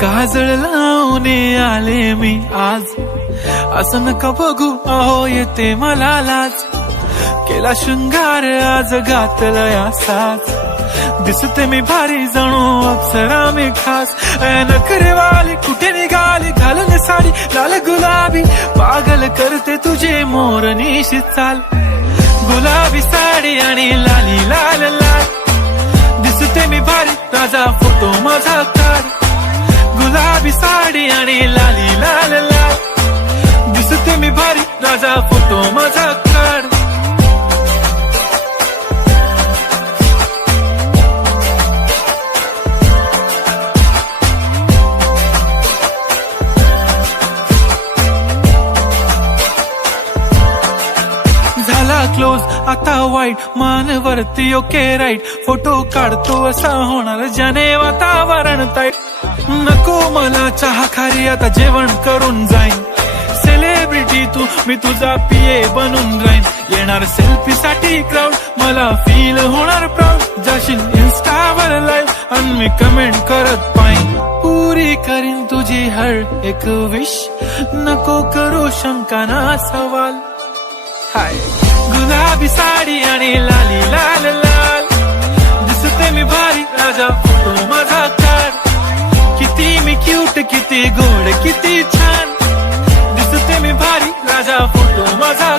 काजळ लावून आले मी आज, असं नका बघू अहो येते मला लाज. केला शृंगार आज घातला असाच, दिसते मी भारी जणू अप्सरा मी खास. नखरेवाली कुठे निघाली घालून साडी लाल गुलाबी, पागल करते तुझे मोरनीशी चाल. गुलाबी साडी आणि लाली लाल लाल, दिसते मी भारी राजा फोटो माझा काढ. गुलाबी साडी आणि लाली लाल लाल, दिसते मी भारी राजा फोटो माझा काढ. झाला क्लोज आता वाईट, मान वरती ओके राईट. फोटो काढतो असा होणार ज्याने वातावरण ताईट. नको मला चहा खारी आता जेवण करून जाईन. सेलिब्रिटी तू मी तुझा पिये बनून राहीन. येणार सेल्फी साठी क्राऊड मला फील होणार प्राऊड. जाशील इन्स्टावर लाईव्ह आणि मी कमेंट करत पाईन. पुरी करीन तुझी हर एक विश, नको करू शंका ना सवाल. हाय गुलाबी साडी आणि लाली लाल लाल, दिसते मी भारी राजा फोटो माझा काढ. किती मी क्यूट किती गोड किती छान, दिसते मी भारी राजा फोटो माझा